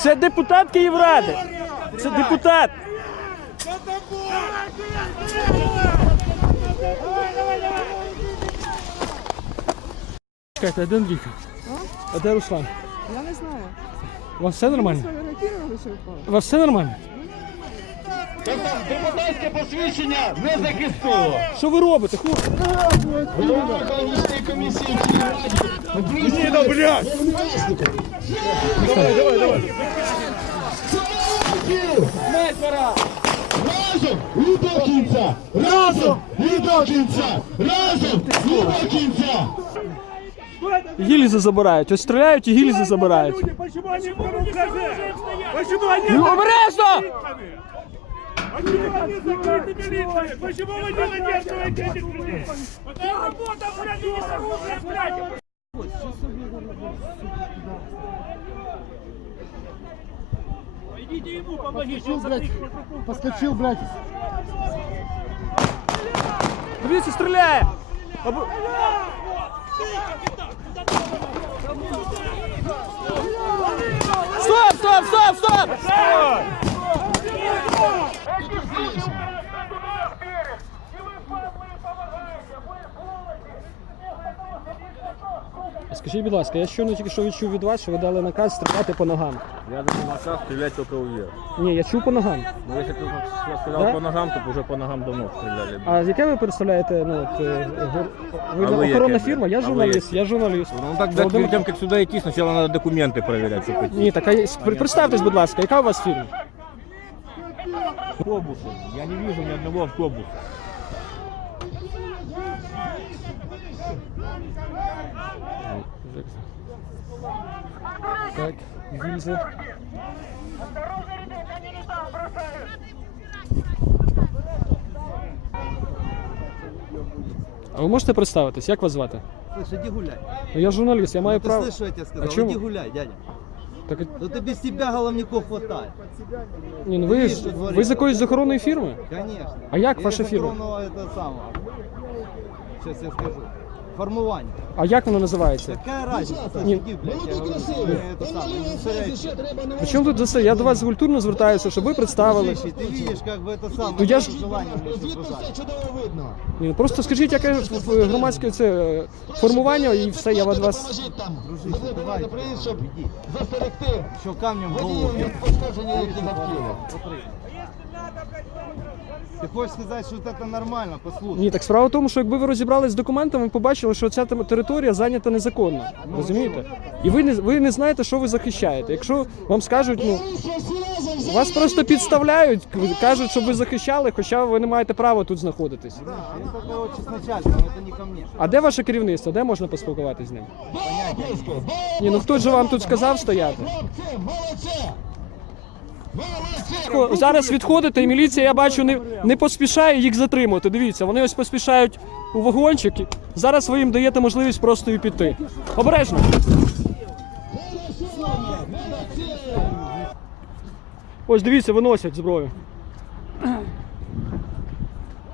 Це депутат Київради. Це депутат. Чекайте, а де Андрійка? А де Руслан? Я не знаю. У вас все нормально? У вас все нормально? Депутатське посвідчення не захистило. Що ви робите, хлопці? Голова комісії Київраді. Да, блядь! Давай, давай, давай. Разом і до кінця! Разом і до кінця! Разом і до кінця! Гільзи забирають. Ось стріляють і гільзи забирають. Почему они скажи? Почему они... Ну, обережно! Почему они закрыты милицией? Почему вы не задерживаете этих людей? Это работа, блядь, не с оружием, блядь! Идите ему помогите, он блядь, Поскочив, блядь. Дивіться, стріляє! Або- Стоп, стоп, стоп, стоп! Скажіть, будь ласка, я щойно тільки що відчув від вас, що ви дали наказ стріляти по ногам. Я даю наказ стрелять только вверх. Ні, я чув по ногам. Но если ты я сказал Да? по ногам, то уже по ногам давно стреляли. А яке ви представляєте? Ну, от, е, гур- ви А ви охоронна яке, фірма? Я а ви журналіст, я журналіст. Ну так, да, Володимир- перед тем, как сюда идти, сначала надо документы проверять, чтобы идти. Ні, так а при- представтесь, будь ласка, яка у вас фірма? Автобусы. Я не вижу ни одного автобуса. Так, гільзи. А ви можете представитись, як вас звати? Слышь, иди гуляй. Ну, я журналіст, я маю Ну, ты право. слышишь, что я тебе сказал? А чему? Иди гуляй, дядя. Так, Ну ты без тебя головников хватает. ні, ну ви, ж- ви з якоїсь охоронної фірми? Конечно. А як ваша фірма? фирма? самого. Сейчас я скажу Формування. А як воно називається? Какая разница? Слышь, Не- иди, блядь, я говорю, мне это самое. Не засоряйся. При чому тут за це? Я до вас культурно звертаюся, щоб ви представили. Слышь, ты видишь, как бы это самое. Ну, я ж- желание мне сказать. Ні, ну, просто скажіть, яке в- в- громадське це е, формування, і все, я від вас. Дружище, давай. Иди. Еще камнем в голову. Ты хочешь сказать, что вот это нормально? Послушай. Ні, так справа в тому, що якби ви розібрались з документами, ви побачили, що ця тем- територія зайнята незаконно. Розумієте? І ви не ви не знаєте, що ви захищаєте. Якщо вам скажуть, ну вас просто підставляють, кажуть, щоб ви захищали, хоча ви не маєте права тут знаходитись. Это только очень с начальством, это не ко мне. А де ваше керівництво? Де можна поспілкуватися з ним? Ні, ну хто ж вам тут сказав стояти? Зараз відходите, і міліція, я бачу, не, не поспішає їх затримувати. Дивіться, вони ось поспішають у вагончик. Зараз ви їм даєте можливість просто і піти. Обережно. Ось дивіться, виносять зброю.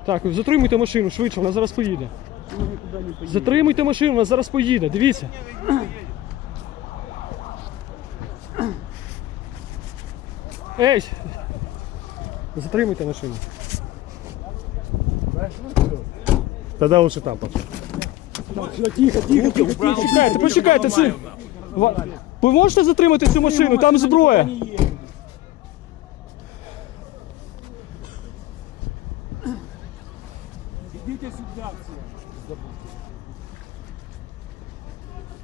Так, затримуйте машину швидше, вона зараз поїде. Затримуйте машину, вона зараз поїде. Дивіться. Ей! Затримуйте машину. Тогда лучше там пошли. Тихо, тихо, тихо, тихо. Почекайте, почекайте. Це... Ва- Ви можете затримати цю машину? Там зброя.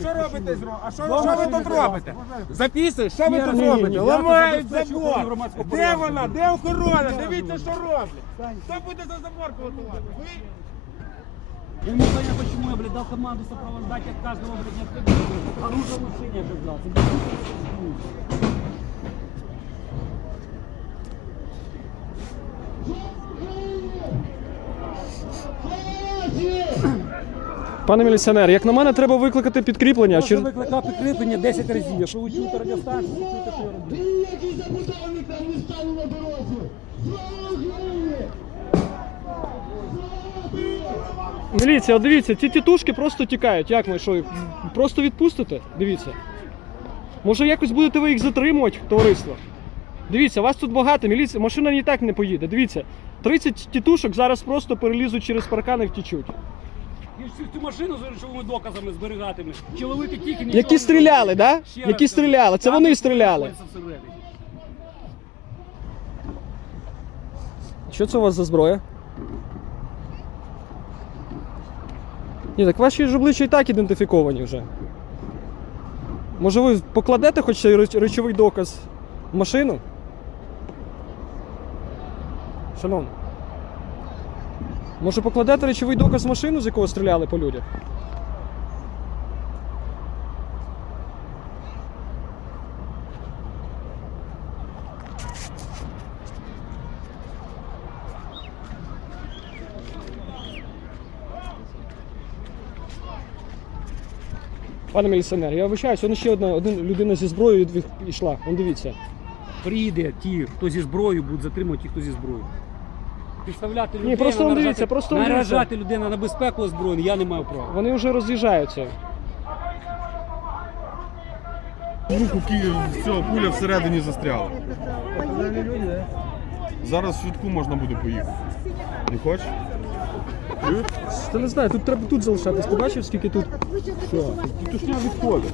що робите? зро- А що, що ви тут робите? Записуєш, що ви тут робите? Ламають забор. Де вона? Де охорона? Дивіться, що роблять. Хто буде за забор голосувати? Ви? Я не знаю, почему я, блядь, дал команду сопровождать от каждого, блядь. Оружие лучше не брал. Пане міліціонер, як на мене, треба викликати підкріплення. Я Чи... викликав підкріплення 10 разів. Якщо ви чуєте радіостанцію, ви чуєте, що я роблю. Ніякий забудовник там не стане на дорозі. Слава Україні! Міліція, дивіться, ці тітушки просто тікають. Як ми що? Просто відпустите? Дивіться. Може якось будете ви їх затримувати, товариство? Дивіться, вас тут багато, міліція, машина ні так не поїде. Дивіться, 30 тітушок зараз просто перелізуть через паркан і втічуть. Цю, машину з речовими доказами зберігатиме. Чоловіки тільки нічого Які не стріляли, да? Ще Які кажу. стріляли? Це вони стріляли. всередині. Що це у вас за зброя? Ні, так ваші ж обличчя і так ідентифіковані вже. Може ви покладете хоч цей реч- речовий доказ в машину? Шановний. Може покладете речовий доказ машину, з якого стріляли по людях? Пане міліціонер, я вибачаюсь, он ще одна один людина зі зброєю йшла. Вон дивіться. Прийде ті, хто зі зброєю, будуть затримувати ті, хто зі зброєю. Підставляти людей, просто наражати- дивіться, просто дивіться. наражати людину на безпеку озброєння, я не маю права. Вони вже роз'їжджаються. Руку Київ, все, пуля всередині застряла. Зараз в швидку можна буде поїхати. Не хочеш? Та не знаю, тут треба тут залишатись. Ти бачив, скільки тут? Тушня відходить.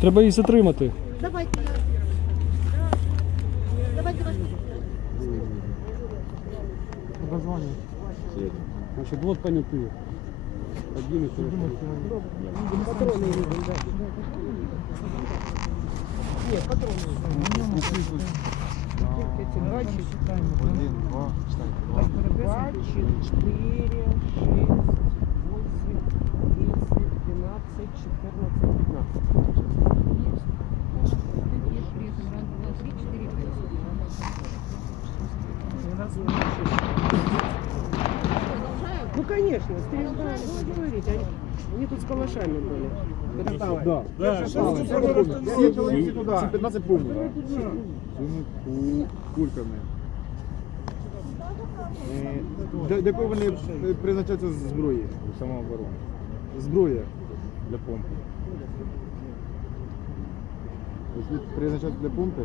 Треба їх затримати. Давайте. давай, давай. Обозвание. Значит, вот понятые. Поднимет. Патроны любим, да. Нет, патроны. Два, Один, два, два, четыре, шесть. 10, 12, 14, 15. Ну, конечно, стрельба, ну, говорите, они, они тут с калашами были. Это там. Да, да. Всі туди. Всі 15 пунктів. Кульками. Для, для кого вони призначаються з зброї? Самооборони. Зброя. Для помпи. Для помпи?